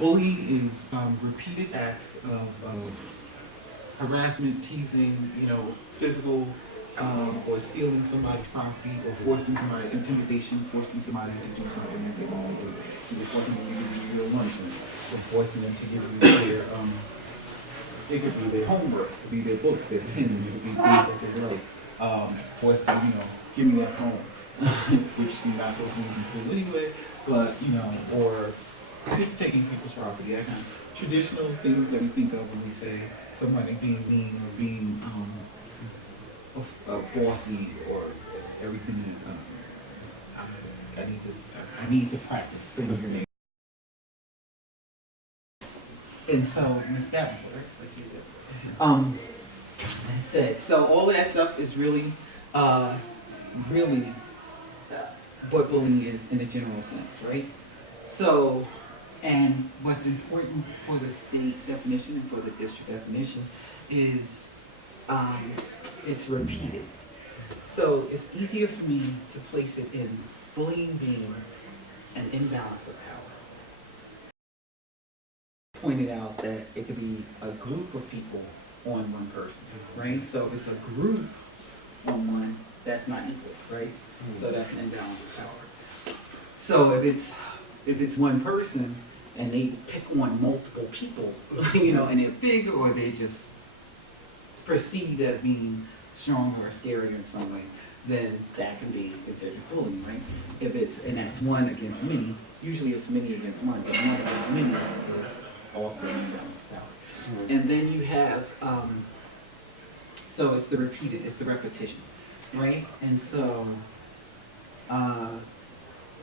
Bullying is repeated acts of harassment, teasing, physical, or stealing somebody's property, or forcing somebody, intimidation, forcing somebody to do something that they won't do, either forcing them to give you real punishment, or forcing them to give you their, it could be their homework, it could be their books, their pens, it could be things that they wrote, forcing, give me that phone, which you're not supposed to use in school anyway, but, or just taking people's property, that kind of traditional things that we think of when we say somebody being mean or being bossy or everything. I need to practice saying your name. And so Miss Davenport, I said, so all that stuff is really what bullying is in a general sense, right? So, and what's important for the state definition and for the district definition is it's repeated. So it's easier for me to place it in bullying being an imbalance of power. Pointed out that it could be a group of people on one person, right? So if it's a group on one, that's not equal, right? So that's an imbalance of power. So if it's one person and they pick on multiple people, and they're big or they're just perceived as being stronger or scarier in some way, then that can be considered bullying, right? And that's one against many, usually it's many against one, but one against many is also an imbalance of power. And then you have, so it's the repeated, it's the repetition, right? And so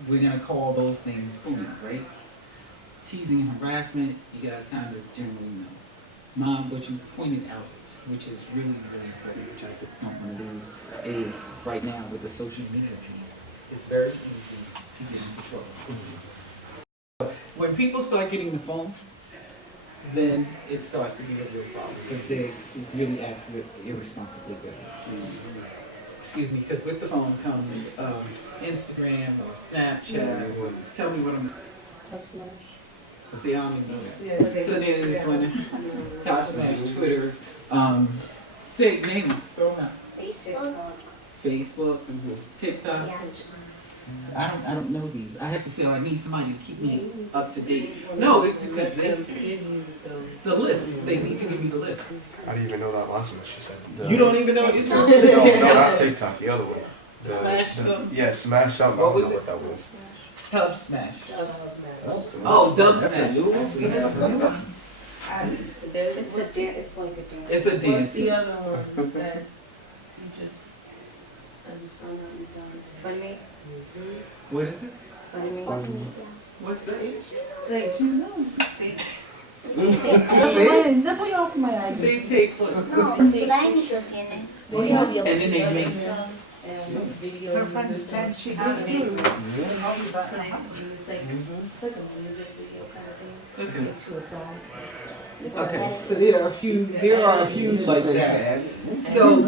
we're gonna call those things bullying, right? Teasing and harassment, you guys kind of generally know. Mom, what you pointed out, which is really, really important, which I don't want to lose, is right now with the social media piece, it's very easy to get into trouble. When people start getting the phone, then it starts to be a real problem because they really act irresponsibly with it. Excuse me, because with the phone comes Instagram or Snapchat or tell me what I'm. See, I don't even know that. Yeah, so then there's one, Top Smash, Twitter, say name it, throw them out. Facebook, TikTok. I don't know these. I have to say, I need somebody to keep me up to date. No, it's because they give you the list. They need to give you the list. I didn't even know that last one she said. You don't even know what you're talking about? No, not TikTok, the other one. Smash something? Yeah, Smash something. I don't know what that was. Tub Smash. Oh, Dub Smash. It's like a dance. It's a dance. What's the other one that you just found out you done? Funny? What is it? Funny? What's that? Say, you know. That's why you open my eyes. They take what? No, language lo tiene. And then they make Videos. Her friend is 10, she how did they it. it's like a music video kind of thing. Okay. To a song. Okay, so there are a few like that. So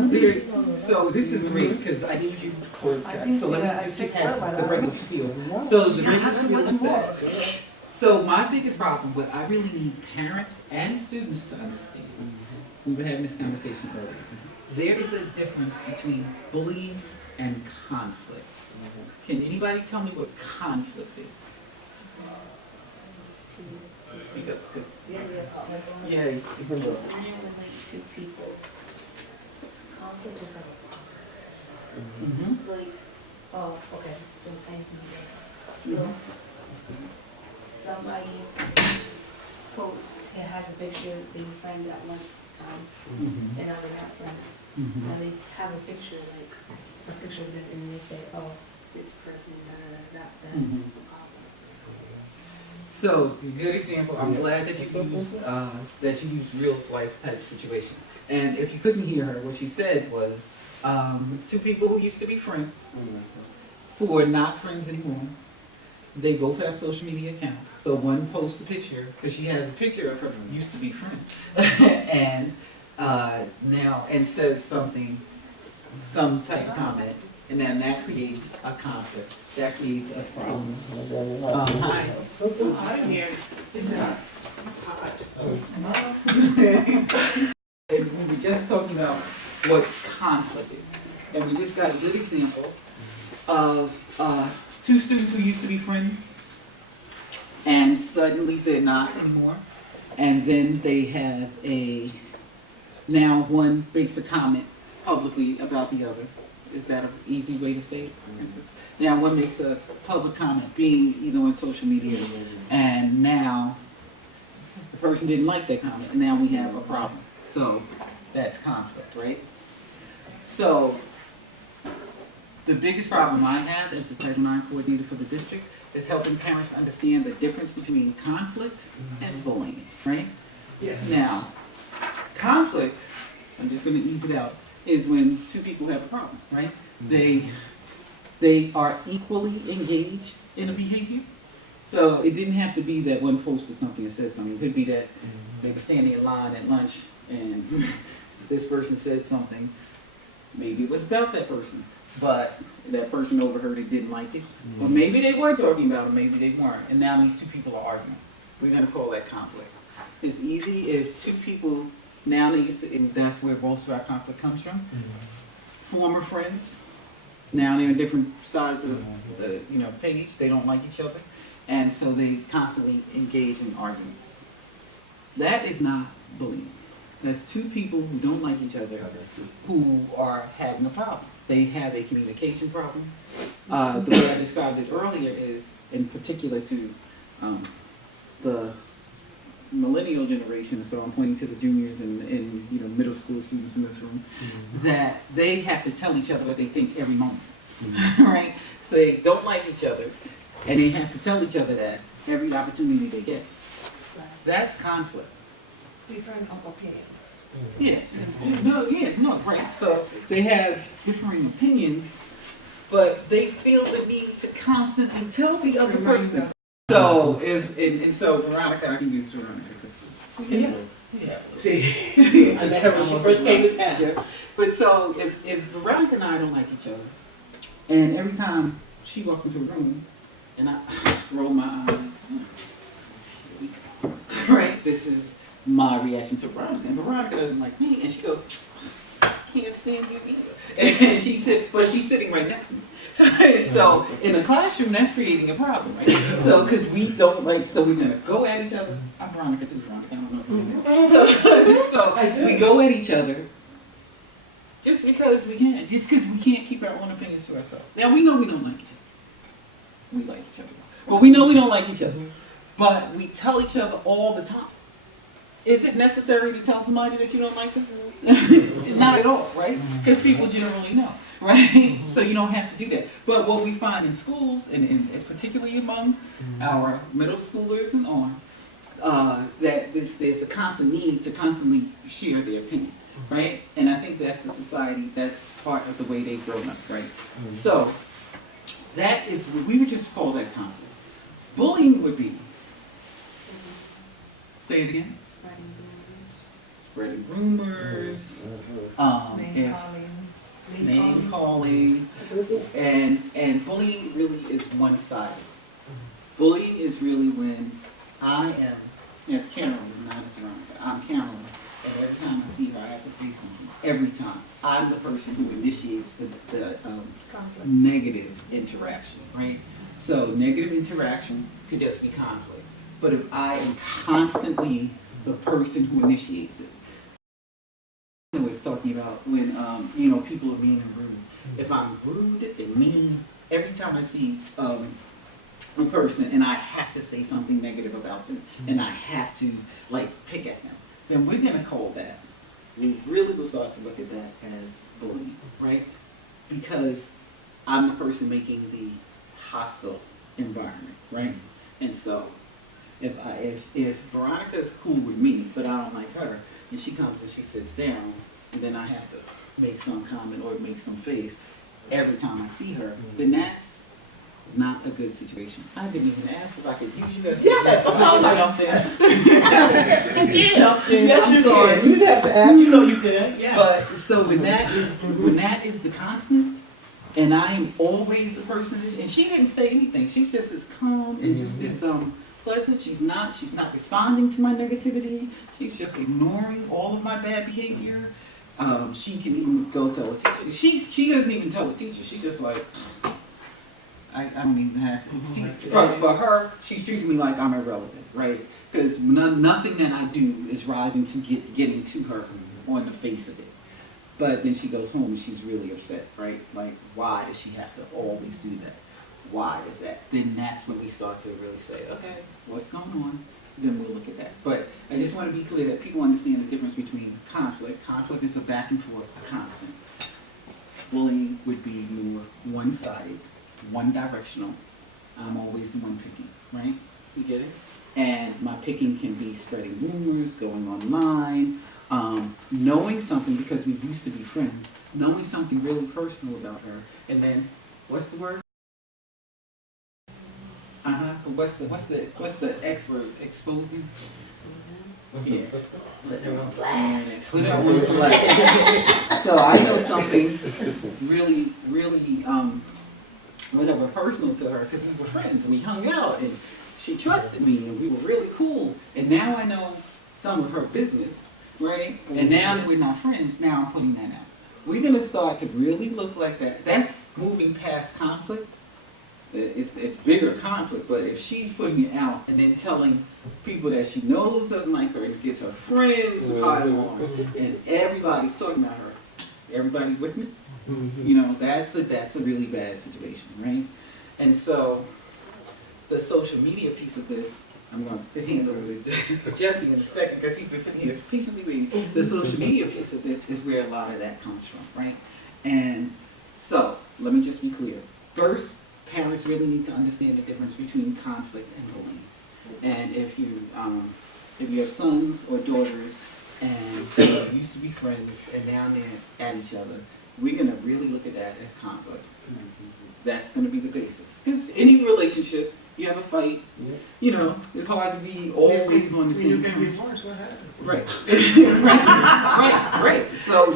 this is great because I need you to clarify. So let me just get past the regular spiel. So the regular spiel is that. So my biggest problem, what I really need parents and students to understand, we were having this conversation earlier, there is a difference between bullying and conflict. Can anybody tell me what conflict is? Speak up, because yeah. When you're like two people, conflict is like, it's like, oh, okay, so so somebody, quote, it has a picture, they were friends at one time, and now they're not friends. And they have a picture, like, a picture of them, and they say, oh, this person, that's the problem. So, good example. I'm glad that you use real life type situation. And if you couldn't hear her, what she said was two people who used to be friends, who are not friends anymore. They both have social media accounts. So one posts a picture because she has a picture of her used to be friend, and now and says something, some type of comment, And then that creates a conflict. That creates a problem. Hi. It's so hot in here. It's not. It's hot. And we were just talking about what conflict is. And we just got a good example of two students who used to be friends, and suddenly they're not anymore. And then they have now one makes a comment publicly about the other. Is that an easy way to say it, for instance? Now one makes a public comment, being on social media, and now the person didn't like that comment, and now we have a problem. So that's conflict, right? So the biggest problem I have as the Title IX coordinator for the district is helping parents understand the difference between conflict and bullying, right? Yes. Now, conflict, I'm just going to ease it out, is when two people have a problem, right? They are equally engaged in a behavior. So it didn't have to be that one posted something and said something. It could be that they were standing in line at lunch and this person said something. Maybe it was about that person, but that person overheard it, didn't like it. Or maybe they were talking about it, maybe they weren't. And now these two people are arguing. We're going to call that conflict. It's easy if two people, now they used to, and that's where most of our conflict comes from. Former friends, now they're on different sides of the page. They don't like each other. And so they constantly engage in arguments. That is not bullying. That's two people who don't like each other who are having a problem. They have a communication problem. The way I described it earlier is, in particular to the millennial generation, so I'm pointing to the juniors and middle school students in this room, that they have to tell each other what they think every moment, right? So they don't like each other, and they have to tell each other that every opportunity they get. That's conflict. Different opinions. Yes. No, right. So they have differing opinions, but they feel the need to constantly tell the other person. So so Veronica, I can use Veronica because see, I met her when she first came to town. Yeah. But so if Veronica and I don't like each other, and every time she walks into a room, and I roll my eyes, right? This is my reaction to Veronica, and Veronica doesn't like me, and she goes, "I can't stand you either." And she's sitting right next to me. So in the classroom, that's creating a problem, right? So because we don't like, so we're gonna go at each other. I'm Veronica too, Veronica. I don't know if you know. So we go at each other just because we can, just because we can't keep our own opinions to ourselves. Now we know we don't like each other. We like each other, but we know we don't like each other. But we tell each other all the time. Is it necessary to tell somebody that you don't like them? Not at all, right? Because people generally know, right? So you don't have to do that. But what we find in schools, and particularly among our middle schoolers and on, that there's a constant need to constantly share their opinion, right? And I think that's the society, that's part of the way they've grown up, right? So that is, we would just call that conflict. Bullying would be, say it again. Spreading rumors, name calling, and bullying really is one-sided. Bullying is really when I am, as Carolyn, not as Veronica, I'm Carolyn, and every time I see her, I have to say something. Every time. I'm the person who initiates the negative interaction, right? So negative interaction could just be conflict. But if I am constantly the person who initiates it, I was talking about when people are being rude. If I'm rude and mean, every time I see a person and I have to say something negative about them, and I have to pick at them, then we're gonna call that. We really will start to look at that as bullying, right? Because I'm the person making the hostile environment, right? And so if Veronica's cool with me, but I don't like her, and she comes and she sits down, and then I have to make some comment or make some face every time I see her, then that's not a good situation. I didn't even ask if I could use you as Yes, a jump in. Yes, I'm you sorry. can. You have to ask. You know you can. Yes. But so when that is the constant, And I am always the person, and she didn't say anything. She's just as calm and just as pleasant. She's not responding to my negativity. She's just ignoring all of my bad behavior. She can even go tell a teacher. She doesn't even tell the teacher. She's just like, I don't even have. For her, she's treating me like I'm irrelevant, right? Because nothing that I do is rising to getting to her on the face of it. But then she goes home and she's really upset, right? Like, why does she have to always do that? Why is that? Then that's when we start to really say, okay, what's going on? Then we'll look at that. But I just want to be clear that people understand the difference between conflict. Conflict is a back and forth, a constant. Bullying would be more one-sided, one-directional. I'm always the one picking, right? You get it? And my picking can be spreading rumors, going online, knowing something because we used to be friends, knowing something really personal about her, and then what's the word? What's the X word? Exposing? Yeah. Let her on blast. Put her on blast. So I know something really, whatever, personal to her because we were friends. We hung out and she trusted me and we were really cool. And now I know some of her business, right? And now that we're not friends, now I'm putting that out. We're gonna start to really look like that. That's moving past conflict. It's bigger conflict, but if she's putting it out and then telling people that she knows doesn't like her and gets her friends to pile on, and everybody's talking about her, everybody with me? You know, that's a really bad situation, right? And so the social media piece of this, I'm going to hand over to Jesse in a second because he's been sitting here patiently waiting. The social media piece of this is where a lot of that comes from, right? And so, let me just be clear. First, parents really need to understand the difference between conflict and bullying. And if you have sons or daughters and they used to be friends and now they're at each other, we're going to really look at that as conflict. That's going to be the basis. Because any relationship, you have a fight, you know, it's hard to be always on the same page. Right. right. So,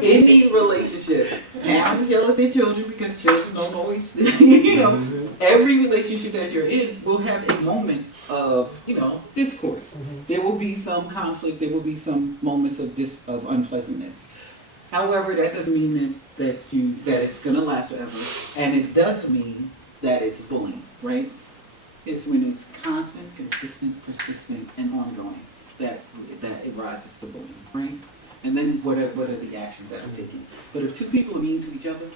any relationship, parents yell at their children because children don't always, you know, every relationship that you're in will have a moment of, you know, discourse. There will be some conflict, there will be some moments of unpleasantness. However, that doesn't mean that it's gonna last forever, and it doesn't mean that it's bullying, right? It's when it's constant, consistent, persistent, and ongoing that it rises to bullying, right? And then what are the actions that are taken? But if two people are mean to each other,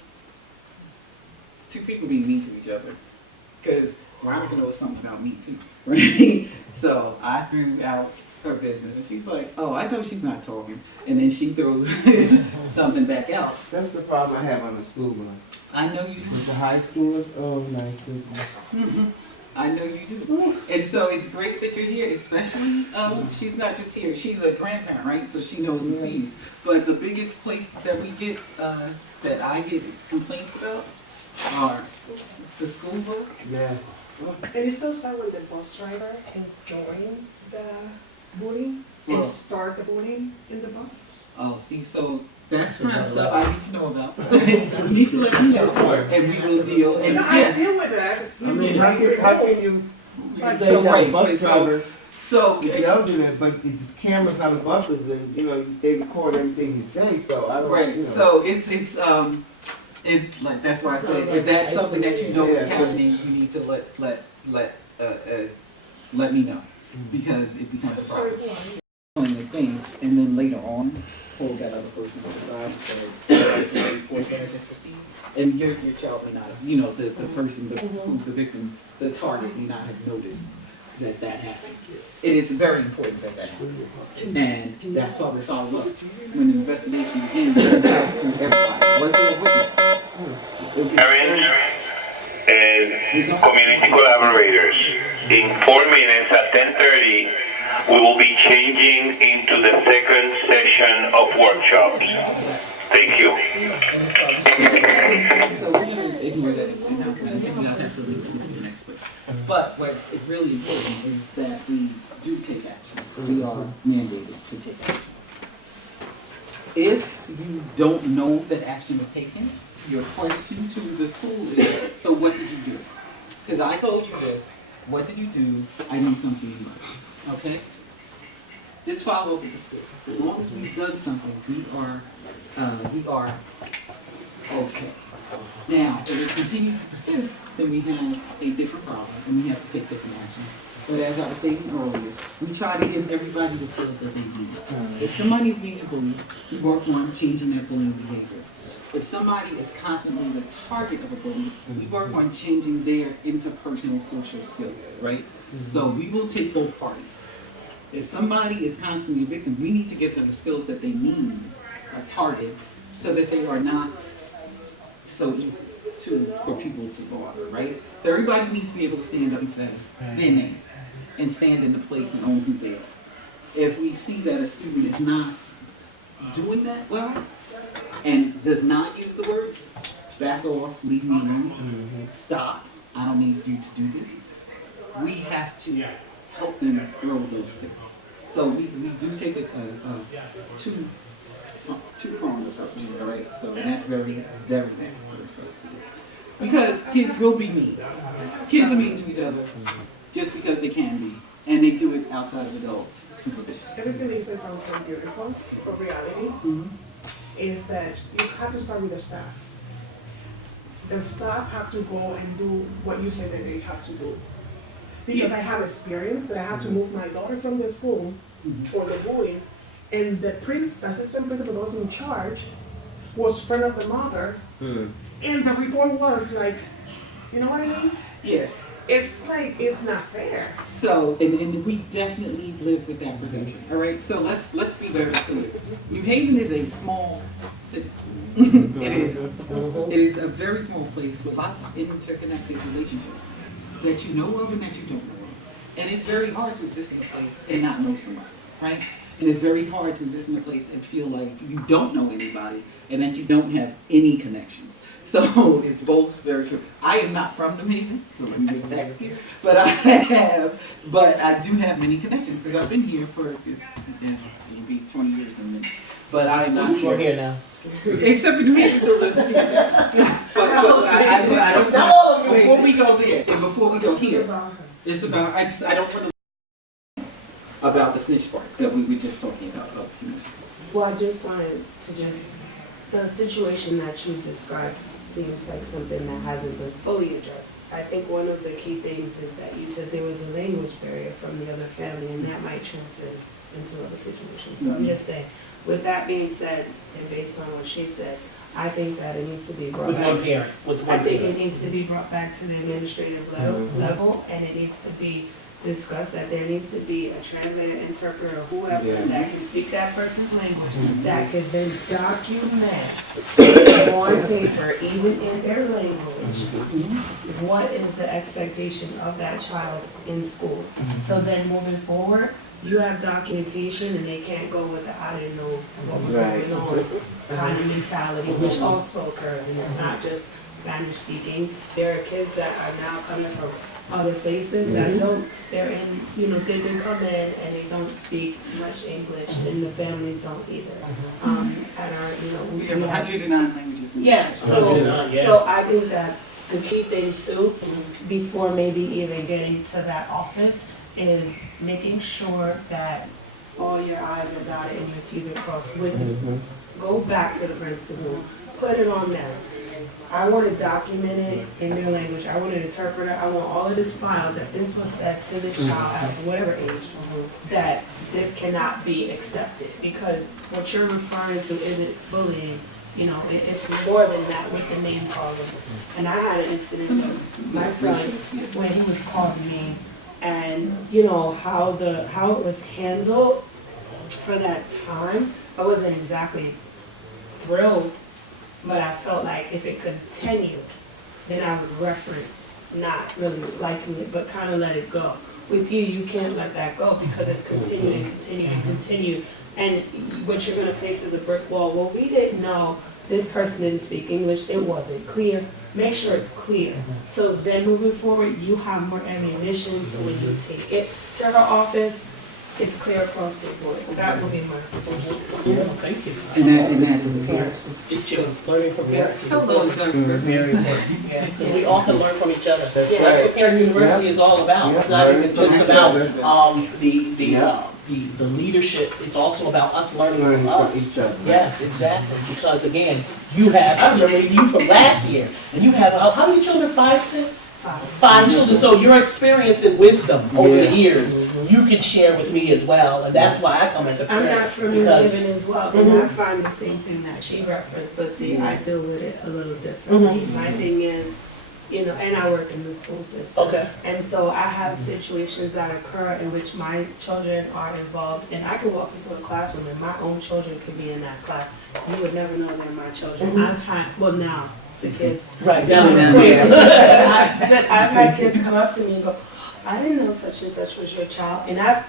because Veronica knows something about me too, right? So I threw out her business, and she's like, "Oh, I know she's not talking," and then she throws something back out. That's the problem I have on the school bus. I know you do. With the high schoolers, oh my goodness. I know you do. And so it's great that you're here, especially, she's not just here, she's a grandparent, right? So she knows and sees. But the biggest place that we get, that I get complaints about are the school bus. Yes. And it's so sad when the bus driver can join the bullying and start the bullying in the bus. Oh, see, so that's the kind of stuff I need to know about. You need to let me know, and we will deal. And No, yes, I deal with that. I mean, how can you say so that right, bus driver so yelled at it, but it's cameras on the buses and, you know, they record everything you say, so I don't, right. you know. So it's like that's why I say if that's something that you know is happening, you need to let me know because it becomes a Sorry, problem. go on. In this game, and then later on, pull that other person to the side for report that I just received. And your child may not have, you know, the person, who's the victim, the target may not have noticed that happened. It is very important that happened. And that's why we follow up. When the investigation ends, to everybody. Was there a witness? Parents and community collaborators, in 4 minutes at 10:30, we will be changing into the second session of workshops. Thank you. So we're going to ignore that announcement and take you guys after we to the next place. But what's really important is that we do take action. We are mandated to take action. If you you don't know that action was taken, your question to the school is, so what did you do? Because I told you this. What did you do? I need something in writing. Okay? Just follow up with the school. As long as we've done something, we are okay. Now, if it continues to persist, then we have a different problem and we have to take different actions. But as I was saying earlier, we try to give everybody the skills that they need. If somebody is being bullied, we work on changing their bullying behavior. If somebody is constantly the target of a bully, we work on changing their interpersonal social skills, right? So we will take both parties. If somebody is constantly a victim, we need to give them the skills that they need, a target, so that they are not so easy for people to go after, right? So everybody needs to be able to stand up and say their name and stand in the place and own who they are. If we see that a student is not doing that well and does not use the words, back off, leave me alone, stop, I don't need you to do this, we have to help them grow those skills. So we do take a two-pronged approach, all right? So that's very, very necessary for us to do. Because kids will be mean. Kids are mean to each other just because they can be. And they do it outside of adults' supervision. Everything you say sounds so beautiful, but reality is that you have to start with the staff. The staff have to go and do what you say that they have to do. Because I have experience that I have to move my daughter from the school for the bullying, and the assistant principal that was in charge was friend of the mother, and the report was like, you know what I mean? Yeah. It's like, it's not fair. So, and we definitely live with that perception, all right? So let's be very clear. New Haven is a small city. It is a very small place with lots of interconnected relationships that you know of and that you don't know of. And it's very hard to exist in a place and not know somebody, right? And it's very hard to exist in a place and feel like you don't know anybody and that you don't have any connections. So it's both very true. I am not from New Haven, so let me get back here. But I do have many connections because I've been here for it'll be 20 years in a minute. But I am not We're here now. Except for New Haven, so let's see. Before we go there, and before we go here, it's about, I don't want to about the snitch part that we were just talking about a few minutes ago. Well, I just wanted to the situation that you described seems like something that hasn't been fully addressed. I think one of the key things is that you said there was a language barrier from the other family, and that might transcend into other situations. So I'm just saying, with that being said, and based on what she said, I think that it needs to be brought back. I think it needs to be brought back to the administrative level, and it needs to be discussed that there needs to be a translator, interpreter, whoever that can speak that person's language, that could then document on paper, even in their language, what is the expectation of that child in school. So then moving forward, you have documentation and they can't go with the I didn't know what was going on kind of mentality, which also occurs, and it's not just Spanish speaking. There are kids that are now coming from other places that they're in, they come in and they don't speak much English, and the families don't either. And we have 109 languages. So I think that the key thing too, before maybe even getting to that office, is making sure that all your I's are dotted and your T's are crossed with this. Go back to the principal, put it on them. I want to document it in their language. I want an interpreter. I want all of this filed that this was said to this child at whatever age, that this cannot be accepted, because what you're referring to isn't bullying. It's more than that with the name calling. And I had an incident with my son when he was calling me, and how it was handled for that time, I wasn't exactly thrilled, but I felt like if it continued, then I would reference not really liking it, but kind of let it go. With you can't let that go, because it's continued and continued and continued, and what you're going to face is a brick wall. Well, we didn't know this person didn't speak English, it wasn't clear. Make sure it's clear. So then moving forward, you have more ammunition, so when you take it to her office, it's clear across the board. That would be my suggestion. Thank you. And that is a Parents, teaching, learning from parents is Hello, important. Dr. Very important. Yeah, 'cause we all can learn from each other. That's That's right. what Parent University is all about. It's not even just about the leadership. It's also about us learning from us. each other. Yes, exactly. Because again, you have, I remember you from last year, and you have, how many children? 5, 6? 5 children. So your experience and wisdom over the years, you can share with me as well, and that's why I come as a I'm parent. not familiar because living as well, and I find the same thing that she referenced, but see, I deal with it a little differently. My thing is, you know, and I work in the school system. Okay. And so I have situations that occur in which my children are involved, and I can walk into a classroom and my own children could be in that class. You would never know they're my children. I've had, well now, the kids. Right, Now, now, I've had kids come up to me and go, I didn't know such and such was your child. And I've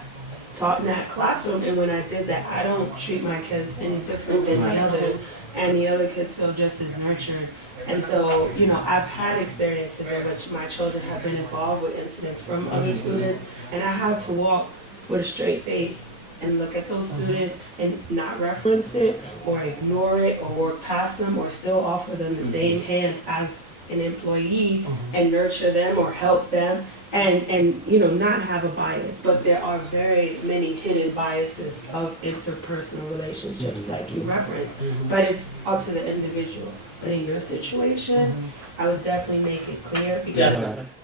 taught in that classroom, and when I did that, I don't treat my kids any different than the others, and the other kids feel just as nurtured. And so, you know, I've had experiences in which my children have been involved with incidents from other students, and I had to walk with a straight face and look at those students and not reference it or ignore it or work past them or still offer them the same hand as an employee and nurture them or help them and you know, not have a bias. But there are very many hidden biases of interpersonal relationships like you referenced, but it's up to the individual. But in your situation, I would definitely make it clear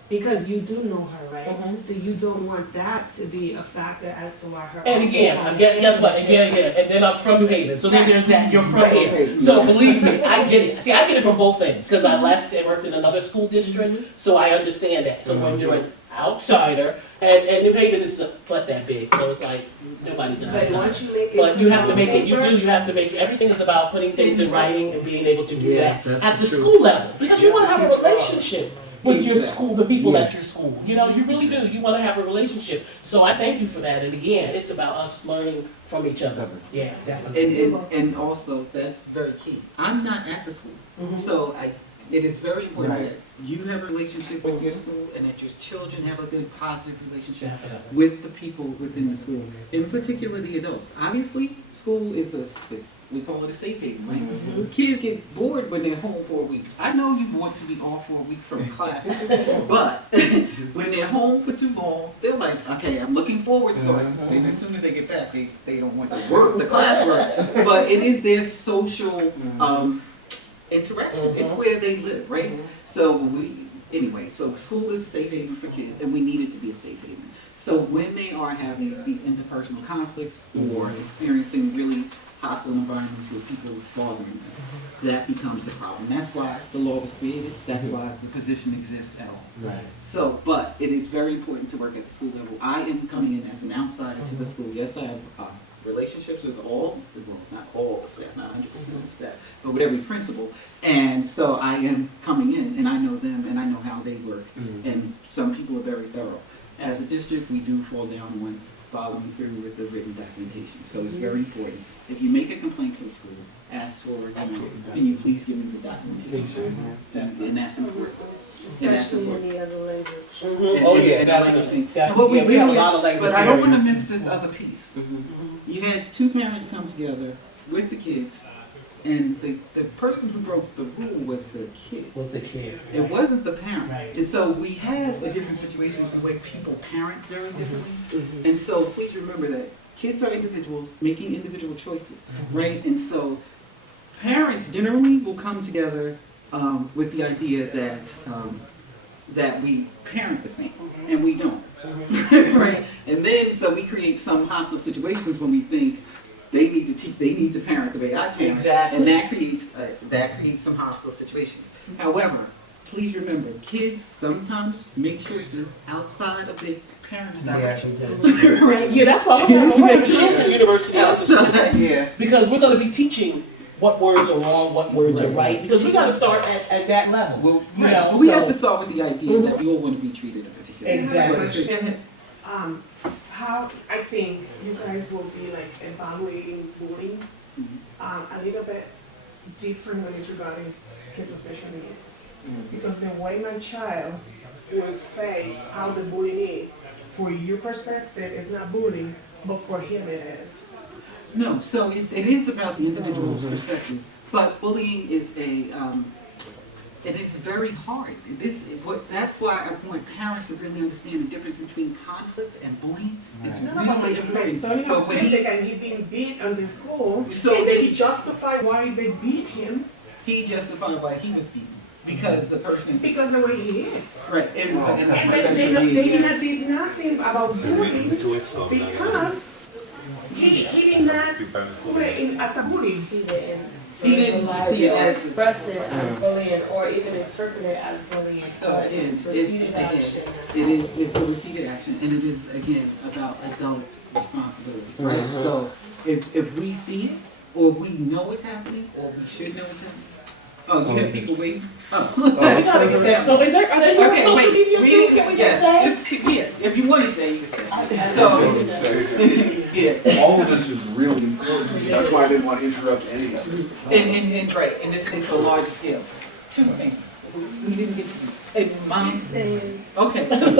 because you do know her, right? So you don't want that to be a factor as to why her. And again, guess what? Again, and then I'm from New Haven, so then there's that, you're from here. So believe me, I get it. See, I get it from both things, because I left and worked in another school district, so I understand that. So when you're an outsider, and New Haven is but that big, so it's like, nobody's an But outsider. once you make it. But you have to make it, you have to make it, everything is about putting things in writing and being able to do that at the school level, because you want to have a relationship with your school, the people at your school. You know, you really do. You want to have a relationship. So I thank you for that. And again, it's about us learning from each other. Yeah, definitely. And also, that's very key. I'm not at the school, so it is very important that you have a relationship with your school and that your children have a good, positive relationship with the people within the school, in particular the adults. Obviously, school is we call it a safe haven, right? Kids get bored when they're home for a week. I know you want to be off for a week from classes, but when they're home for too long, they're like, okay, I'm looking forward to going. And as soon as they get back, they don't want to work the classwork. But it is their social interaction. It's where they live, right? So so school is a safe haven for kids, and we need it to be a safe haven. So when they are having these interpersonal conflicts or experiencing really hostile environments with people bothering them, that becomes a problem. That's why the law was created. That's why the position exists at all. Right. So, but it is very important to work at the school level. I am coming in as an outsider to the school. Yes, I have relationships with all, well, not all the staff, not 100% of the staff, but with every principal. And so I am coming in, and I know them, and I know how they work. And some people are very thorough. As a district, we do fall down on following through with the written documentation. So it's very important. If you make a complaint to the school, ask for, can you please give me the documentation? And that's important. Especially in the other language. Oh yeah, definitely. What we We do have a is, lot of language but I don't want to barriers. miss this other piece. You had two parents come together with the kids, and the person who broke the rule was the kid. With the kid. It wasn't the parent. Right. And so we have a different situations the way people parent very differently. And so please remember that kids are individuals making individual choices, right? And so parents generally will come together with the idea that we parent the same, and we don't, right? And then so we create some hostile situations when we think they need to parent the way I parent, Exactly. and that creates some hostile situations. However, please remember, kids sometimes make choices outside of their parents' direction. Right? Yeah, that's why we're going to Children's University Outside. because we're going to be teaching what words are wrong, what words are right, because we got to start at that level. Well, You right. know, But we so- have to start with the idea that we all want to be treated a particular way. Exactly. How I think you guys will be like evaluating bullying a little bit different when it's regarding kids with special needs. Because the way my child will say how the bullying is, for your perspective, it's not bullying, but for him it is. No, so it is about the individual's perspective, but bullying is it is very hard. That's why I want parents to really understand the difference between conflict and bullying. It's No, but really my important. son But has when said he, that he being beat on the school, So and then it- he justified why they beat him he justified why he was beaten because the person, because the way he is. right? And And then they did nothing about bullying because he did not put it in as a bully. He didn't verbalize see it or as- express it as bullying, or even interpret it as bullying. So it is. Repeated action. It's a repeated action, and it is again about adult responsibility, right? So if we see it, or we know it's happening, or we should know it's happening. Oh, you have people waiting. Oh. We gotta get that. So are there your Okay, social wait. media too? Can we just say? Yes, here. If you want to stay, you can stay. So, yeah. All of this is really important, that's why I didn't want to interrupt any of it. And right, and this is a larger scale. Two things. We didn't get to. And mom. She's staying. Okay.